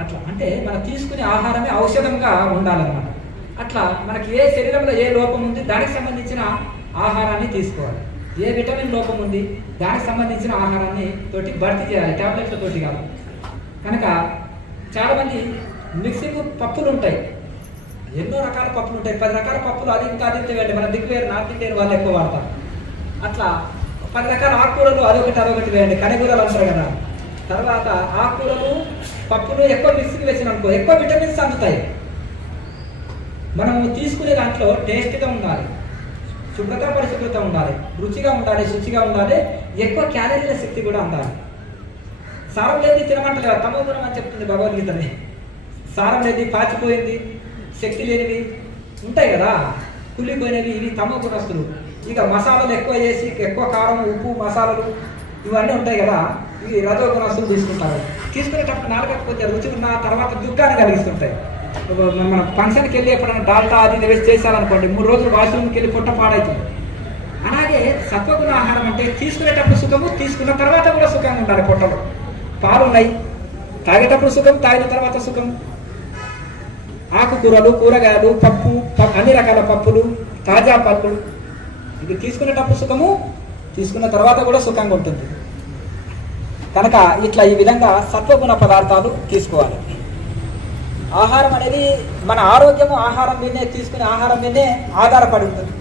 అట్లా అంటే మనం తీసుకునే ఆహారమే ఔషధంగా ఉండాలన్నమాట. అట్లా మనకి ఏ శరీరంలో ఏ లోపం ఉంది దానికి సంబంధించిన ఆహారాన్ని తీసుకోవాలి. ఏ విటమిన్ లోపం ఉంది దానికి సంబంధించిన ఆహారాన్ని తోటి భర్తీ చేయాలి, టాబ్లెట్ల తోటి కాదు. కనుక చాలామంది మిక్సింగ్ పప్పులు ఉంటాయి, ఎన్నో రకాల పప్పులు ఉంటాయి, 10 రకాల పప్పులు అది ఇంకా అది వేయండి. మన దిక్కువేరు నార్త్ ఇండియన్ వాళ్ళు ఎక్కువ వాడతారు. అట్లా 10 రకాల ఆకుకూరలు అదొకటి వేయండి, కనగూరలు అంటారు కదా. తర్వాత ఆకుకూరలు పప్పులు ఎక్కువ మిక్సింగ్ వేసిన అనుకో ఎక్కువ విటమిన్స్ అందుతాయి. మనము తీసుకునే దాంట్లో టేస్ట్గా ఉండాలి, శుభ్రత పరిశుభ్రత ఉండాలి, రుచిగా ఉండాలి, శుచిగా ఉండాలి, ఎక్కువ క్యాలరీల శక్తి కూడా ఉండాలి. సారం లేని తినమంటలేదు, తమోగుణం అని చెప్తుంది భగవద్గీతని. సారం లేని, పాచిపోయింది, శక్తి లేనివి ఉంటాయి కదా, కుళ్ళిపోయినవి, ఇవి తమో గుణస్తులు. ఇక మసాలాలు ఎక్కువ చేసి ఎక్కువ కారం, ఉప్పు, మసాలాలు ఇవన్నీ ఉంటాయి కదా, ఇవి రజో గుణస్తులు తీసుకుంటారు. తీసుకునేటప్పుడు నాలుగకపోతే రుచి ఉన్న తర్వాత దుఃఖాన్ని కలిగిస్తుంటాయి. మన ఫంక్షన్కి వెళ్ళి ఎప్పుడైనా డాల్టా అది వేసి చేశారనుకోండి, 3 రోజులు వాష్రూమ్కి వెళ్ళి పొట్ట పాడవుతుంది. అలాగే సత్వగుణ ఆహారం అంటే తీసుకునేటప్పుడు సుఖము, తీసుకున్న తర్వాత కూడా సుఖంగా ఉండాలి. పొట్టలో పాలు ఉన్నాయి, తాగేటప్పుడు సుఖం, తాగిన తర్వాత సుఖం. ఆకుకూరలు, కూరగాయలు, పప్పు, అన్ని రకాల పప్పులు, తాజా పప్పులు, ఇది తీసుకునేటప్పుడు సుఖము, తీసుకున్న తర్వాత కూడా సుఖంగా ఉంటుంది. కనుక ఇట్లా ఈ విధంగా సత్వగుణ పదార్థాలు తీసుకోవాలి. ఆహారం అనేది మన ఆరోగ్యము ఆహారం మీదే, తీసుకునే ఆహారం మీదే ఆధారపడి ఉంటుంది.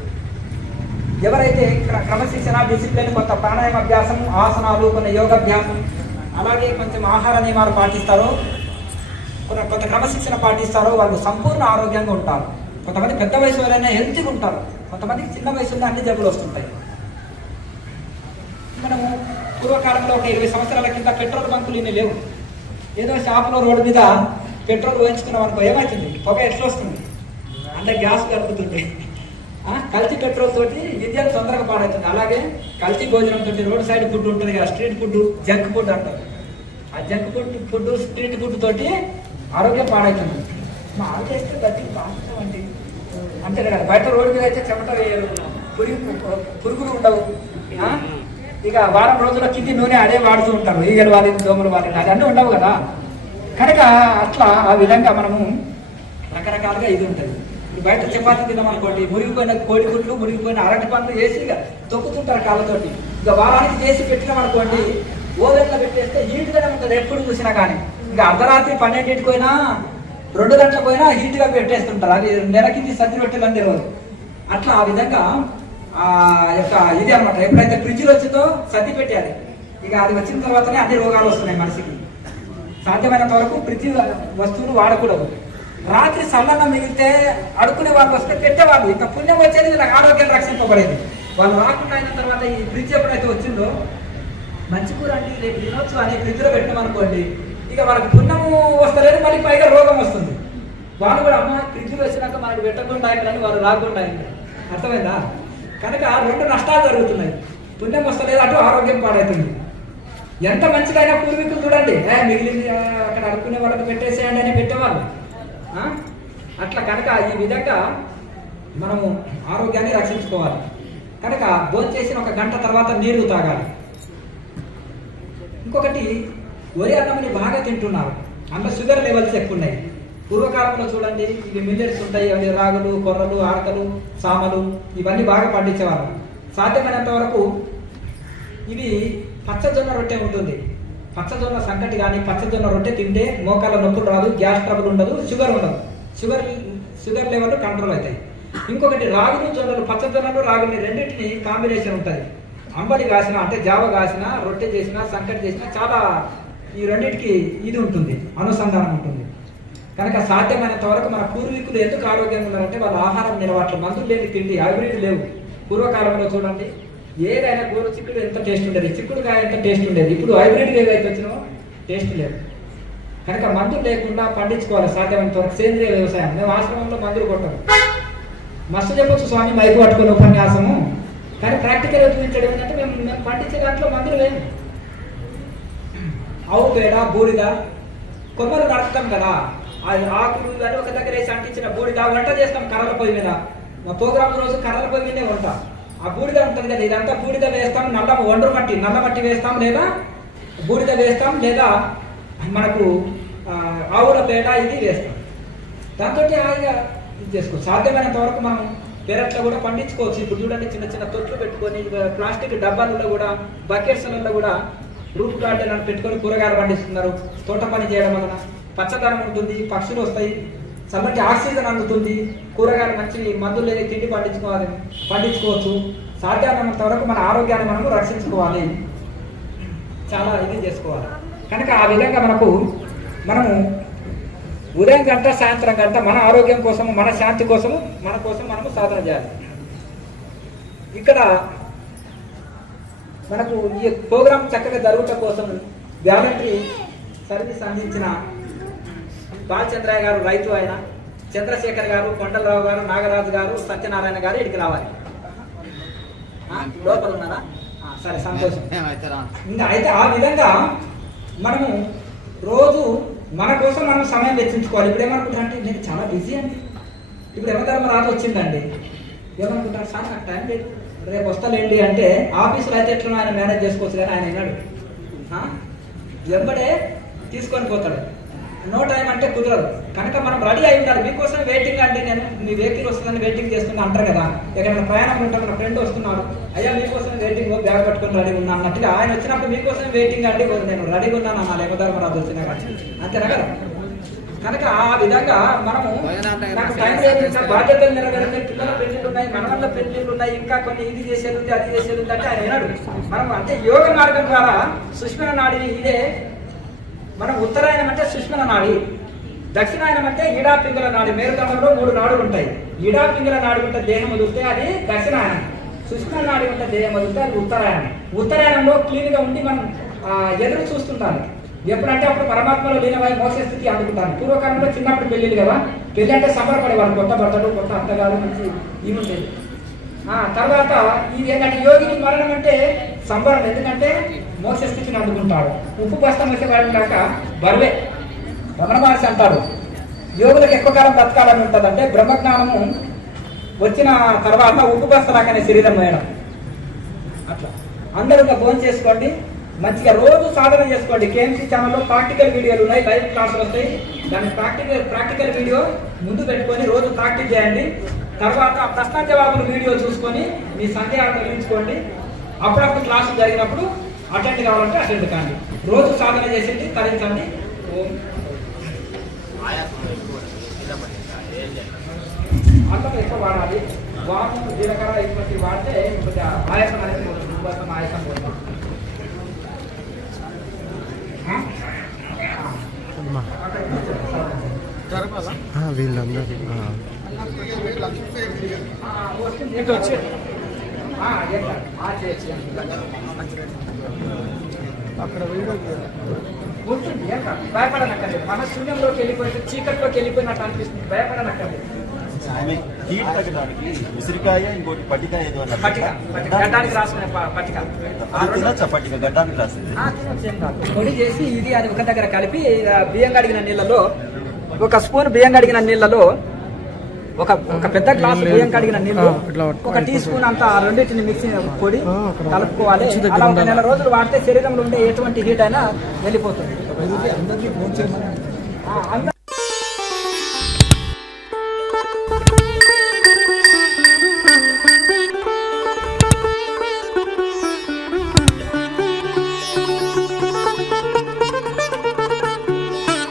ఎవరైతే క్రమశిక్షణ, డిసిప్లిన్, కొంత ప్రాణాయామ అభ్యాసం, ఆసనాలు, కొన్ని యోగాభ్యాసం, అలాగే కొంచెం ఆహార నియమాలు పాటిస్తారో, కొంత క్రమశిక్షణ పాటిస్తారో వాళ్ళు సంపూర్ణ ఆరోగ్యంగా ఉంటారు. కొంతమంది పెద్ద వయసు వాళ్ళైనా హెల్తీగా ఉంటారు, కొంతమందికి చిన్న వయసులో అన్ని జబ్బులు వస్తుంటాయి. మనము పూర్వకాలంలో ఒక 20 సంవత్సరాల కింద పెట్రోల్ బంకులు ఇన్ని లేవు. ఏదో షాపులో రోడ్డు మీద పెట్రోల్ పోయించుకున్నాం అనుకో, ఏమవుతుంది, పొగ ఎట్లా వస్తుంది, అంటే గ్యాస్ కలుపుతుంటాయి. కల్తీ పెట్రోల్ తోటి విద్యను తొందరగా పాడవుతుంది. అలాగే కల్తీ భోజనం తోటి రోడ్ సైడ్ ఫుడ్ ఉంటుంది కదా, స్ట్రీట్ ఫుడ్, జంక్ ఫుడ్ అంటారు. ఆ జంక్ ఫుడ్, స్ట్రీట్ ఫుడ్ తోటి ఆరోగ్యం పాడవుతుంది. మా ఆలోచిస్తే బట్టి బాగుంటామండి అంతే కదా. బయట రోడ్డు మీద అయితే చెమట వేయరు, పురుగులు ఉండవు. ఇక వారం రోజుల కింది నూనె అదే వాడుతూ ఉంటారు, ఈగలు వాలిన, దోమలు వాలిన, అది అన్నీ ఉండవు కదా. కనుక అట్లా ఆ విధంగా మనము రకరకాలుగా ఇది ఉంటుంది. ఇప్పుడు బయట చపాతీ తిన్నామనుకోండి, మురిగిపోయిన కోడిగుడ్లు, మురిగిపోయిన అరటి పండ్లు వేసి ఇక తొక్కుతుంటారు కాళ్ళతోటి. ఇక వారానికి చేసి పెట్టినామనుకోండి, ఓవెన్లో పెట్టేస్తే హీట్గానే ఉంటుంది ఎప్పుడు చూసినా కానీ. ఇక అర్ధరాత్రి 12ంటికి పోయినా 2 గంటలకు పోయినా హీట్గా పెట్టేస్తుంటారు. అది నెలకింది సర్ది పెట్టాలని తెలియదు. అట్లా ఆ విధంగా ఆ యొక్క ఇది అనమాట. ఎప్పుడైతే ఫ్రిడ్జ్లో వచ్చిందో సర్ది పెట్టాలి. ఇక అది వచ్చిన తర్వాతనే అన్ని రోగాలు వస్తున్నాయి మనిషికి. సాధ్యమైనంత వరకు ఫ్రిడ్జ్ వస్తువులు వాడకూడదు. రాత్రి సల్లన్నం మిగిలితే అడుక్కునే వాళ్ళు వస్తే పెట్టేవాళ్ళు. ఇంకా పుణ్యం వచ్చేది, నాకు ఆరోగ్యం రక్షింపబడేది. వాళ్ళు రాకుండా అయిన తర్వాత ఈ ఫ్రిడ్జ్ ఎప్పుడైతే వచ్చిందో, మంచి కూర అండి రేపు తినొచ్చు అని ఫ్రిడ్జ్లో పెట్టామనుకోండి, ఇక వాళ్ళకి పుణ్యము వస్తలేదు, మళ్ళీ పైగా రోగం వస్తుంది. వాళ్ళు కూడా అమ్మ ఫ్రిడ్జ్లో వచ్చినాక మనకు పెట్టకుండా అయిపోయినని వాళ్ళు రాకుండా అయింది. అర్థమైందా? కనుక 2 నష్టాలు జరుగుతున్నాయి. పుణ్యం వస్తలేదు, అటు ఆరోగ్యం పాడవుతుంది. ఎంత మంచిదైనా పూర్వీకులు చూడండి, మిగిలింది అక్కడ అడుక్కునే వాళ్ళకి పెట్టేసేయండి అని పెట్టేవాళ్ళు. అట్లా కనుక ఈ విధంగా మనము ఆరోగ్యాన్ని రక్షించుకోవాలి. కనుక భోజనం చేసిన 1 గంట తర్వాత నీరు తాగాలి. ఇంకొకటి, వరి అన్నంని బాగా తింటున్నారు, అందులో షుగర్ లెవెల్స్ ఎక్కువ ఉన్నాయి. పూర్వకాలంలో చూడండి, ఇవి మిల్లెట్స్ ఉంటాయి, అవి రాగులు, కొర్రలు, ఆరకలు, సామలు, ఇవన్నీ బాగా పండించేవారు. సాధ్యమైనంత వరకు ఇవి పచ్చజొన్న రొట్టె ఉంటుంది. పచ్చజొన్న సంకటి కానీ పచ్చజొన్న రొట్టె తింటే మోకాళ్ళ నొప్పులు రాదు, గ్యాస్ ట్రబుల్ ఉండదు, షుగర్ ఉండదు. షుగర్ లెవెల్ కంట్రోల్ అవుతాయి. ఇంకొకటి, రాగులు, జొన్నలు, పచ్చజొన్నలు, రాగులు రెండింటిని కాంబినేషన్ ఉంటుంది. అంబలి కాసిన అంటే జావ కాసిన, రొట్టె చేసిన, సంకటి చేసిన చాలా ఈ రెండింటికి ఇది ఉంటుంది, అనుసంధానం ఉంటుంది. కనుక సాధ్యమైనంత వరకు మన పూర్వీకులు ఎందుకు ఆరోగ్యంగా ఉన్నారంటే వాళ్ళ ఆహారం నిలవాట్లు, మందులు లేని తిండి, హైబ్రిడ్ లేవు. పూర్వకాలంలో చూడండి, ఏదైనా గోరు చిక్కుడు ఎంత టేస్ట్ ఉండేది, చిక్కుడుకాయ ఎంత టేస్ట్ ఉండేది. ఇప్పుడు హైబ్రిడ్ ఏదైతే వచ్చినో టేస్ట్ లేదు. కనుక మందులు లేకుండా పండించుకోవాలి సాధ్యమైనంత వరకు. సేంద్రియ వ్యవసాయం. మేము ఆశ్రమంలో మందులు కొట్టాము. మస్తు చెప్పొచ్చు స్వామి మైకు పట్టుకుని ఉపన్యాసము, కానీ ప్రాక్టికల్ చూపించడం ఏంటంటే మేము పండించే దాంట్లో మందులు లేవు. ఆవు పేడ, బూడిద, కొమ్మలు నడుపుతాం కదా, ఆకులు కానీ ఒక దగ్గర వేసి అంటించిన బూడిద వంట చేస్తాం కర్రల పొయ్యి మీద. మా ప్రోగ్రామ్ రోజు కర్రల పొయ్యి మీదే వంట. ఆ బూడిద ఉంటుంది కదా, ఇదంతా బూడిద వేస్తాం, నల్ల మట్టి వేస్తాం, లేదా బూడిద వేస్తాం, లేదా మనకు ఆవుల పేడ ఇది వేస్తాం. దాంతో హాయిగా ఇది చేసుకోవచ్చు. సాధ్యమైనంత వరకు మనం పెరట్లో కూడా పండించుకోవచ్చు. ఇప్పుడు చూడండి, చిన్న చిన్న తొట్లు పెట్టుకొని ప్లాస్టిక్ డబ్బాలలో కూడా, బకెట్స్లలో కూడా రూట్ గార్డెన్ అని పెట్టుకొని కూరగాయలు పండిస్తున్నారు. తోట పని చేయడం వలన పచ్చదనం ఉంటుంది, పక్షులు వస్తాయి, చల్లటి ఆక్సిజన్ అందుతుంది, కూరగాయలు మంచి మందులు లేని తిండి పండించుకోవచ్చు. సాధ్యమైనంత వరకు మన ఆరోగ్యాన్ని మనము రక్షించుకోవాలి, చాలా ఇది చేసుకోవాలి. కనుక ఆ విధంగా మనము ఉదయం గంట, సాయంత్రం గంట మన ఆరోగ్యం కోసము, మన శాంతి కోసము, మన కోసం మనము సాధన చేయాలి. ఇక్కడ మనకు ఈ ప్రోగ్రాం చక్కగా జరుగుట కోసం వాలంటరీ సర్వీస్ అందించిన బాలచంద్రయ్య గారు, రైతు ఆయన, చంద్రశేఖర్ గారు, కొండలరావు గారు, నాగరాజు గారు, సత్యనారాయణ గారు ఇక్కడికి రావాలి. లోపల ఉన్నారా? సరే, సంతోషం. ఇంకా అయితే ఆ విధంగా మనము రోజు మన కోసం మనం సమయం వెచ్చించుకోవాలి. ఇప్పుడు ఏమనుకుంటారంటే, నేను చాలా బిజీ అండి, ఇప్పుడు యమధర్మరాజు వచ్చిందండి, ఏమనుకుంటారు, సార్ నాకు టైం లేదు, రేపు వస్తాలేండి అంటే, ఆఫీసులో అయితే ఎట్లా ఆయన మేనేజ్ చేసుకోవచ్చు, కానీ ఆయన విన్నాడు, వెంబడే తీసుకొని పోతాడు. నో టైం అంటే కుదరదు. కనుక మనం రెడీ అయి ఉండాలి. మీకోసం వెయిటింగ్ అండి, నేను మీ వెహికల్ వస్తుందని వెయిటింగ్ చేస్తున్నా అంటారు కదా. ఎక్కడైనా ప్రయాణం ఉంటే మన ఫ్రెండ్ వస్తున్నాడు, అయ్యా మీకోసం వెయిటింగ్, బ్యాగ్ పట్టుకొని రెడీ ఉన్నా అన్నట్టుగా ఆయన వచ్చినప్పుడు మీకోసం వెయిటింగ్ అండి, నేను రెడీగా ఉన్నాను అన్నాను యమధర్మరాజు వచ్చినా కానీ, అంతేనా కదా. కనుక ఆ విధంగా మనము నాకు టైం లేదు, బాధ్యతలు నెరవేరుతాయి, పిల్లల పెళ్లిళ్ళు ఉన్నాయి, మనవళ్ళ పెళ్లిళ్ళు ఉన్నాయి, ఇంకా కొన్ని ఇది చేసేది ఉంది, అది చేసేది ఉంది అంటే ఆయన వినాడు. మనం అంటే యోగ మార్గం ద్వారా సుష్మన నాడి ఇదే. మనం ఉత్తరాయణం అంటే సుష్మన నాడి, దక్షిణాయనం అంటే ఈడా పింగళ నాడి. మేరుదండంలో 3 నాడులు ఉంటాయి. ఈడా పింగళ నాడి ఉంటే దేహం వదిలితే అది దక్షిణాయనం, సుష్మన నాడి ఉంటే దేహం వదిలితే అది ఉత్తరాయణం. ఉత్తరాయణంలో క్లీన్గా ఉండి మనం ఎదురు చూస్తుంటాను. ఎప్పుడంటే అప్పుడు పరమాత్మలో లీనమై మోసే స్థితి అందుకుంటాను. పూర్వకాలంలో చిన్నప్పుడు పెళ్ళిళ్ళు కదా, పెళ్ళి అంటే సంబరపడేవాళ్ళు, కొత్త బట్టలు, కొత్త అత్తగారు, మంచి ఇవి ఉండేది. తర్వాత ఇది ఏంటంటే యోగికి మరణం అంటే సంబరం, ఎందుకంటే మోక్ష స్థితిని అందుకుంటాడు. ఉప్పు బస్తం వచ్చేవాడు కాక బరువే. రమణ మహర్షి అంటాడు, యోగులకు ఎక్కువ కాలం బ్రతకాలని ఉంటుంది, అంటే బ్రహ్మజ్ఞానము వచ్చిన తర్వాత ఉప్పు బస్తలాకనే శరీరం వేయడం. అట్లా అందరూ ఇంకా భోజనం చేసుకోండి. మంచిగా రోజు సాధన చేసుకోండి. కేఎంసీ ఛానల్లో ప్రాక్టికల్ వీడియోలు ఉన్నాయి, లైవ్ క్లాసులు వస్తాయి. దాని ప్రాక్టికల్ వీడియో ముందు పెట్టుకొని రోజు ప్రాక్టీస్ చేయండి. తర్వాత ప్రశ్న జవాబులు వీడియో చూసుకొని మీ సందేహాలు తొలగించుకోండి. అప్పుడప్పుడు క్లాసులు జరిగినప్పుడు అటెండ్ కావాలంటే అటెండ్ కాండి. రోజు సాధన చేసేది తరించండి. అల్లం ఎక్కువ వాడాలి. వాము, జీలకర్ర ఇటువంటి వాడితే కొద్దిగా ఆయాసం అనేది పోతుంది. కోసం ఆయాసం పోతుంది. వీళ్ళందరూ ఉంటుంది. భయపడనక్కర్లేదు. మన శూన్యంలోకి వెళ్ళిపోయి చీకట్లోకి వెళ్ళిపోయినట్టు అనిపిస్తుంది. భయపడనక్కర్లేదు. హీట్ తగ్గడానికి ఉసిరికాయ ఇంకోటి పట్టికాయ ఏదో అన్నారు. పట్టిక గడ్డానికి రాసుకునే పట్టిక తినొచ్చా? పట్టిక గడ్డానికి రాసింది పొడి చేసి ఇది అది ఒక దగ్గర కలిపి బియ్యం కడిగిన నీళ్ళలో ఒక స్పూన్ బియ్యం కడిగిన నీళ్ళలో ఒక పెద్ద గ్లాస్ బియ్యం కడిగిన నీళ్ళు ఒక టీ స్పూన్ అంతా రెండింటిని మిక్సీ పొడి కలుపుకోవాలి. అలా ఒక నెల రోజులు వాడితే శరీరంలో ఉండే ఎటువంటి హీట్ అయినా వెళ్ళిపోతుంది.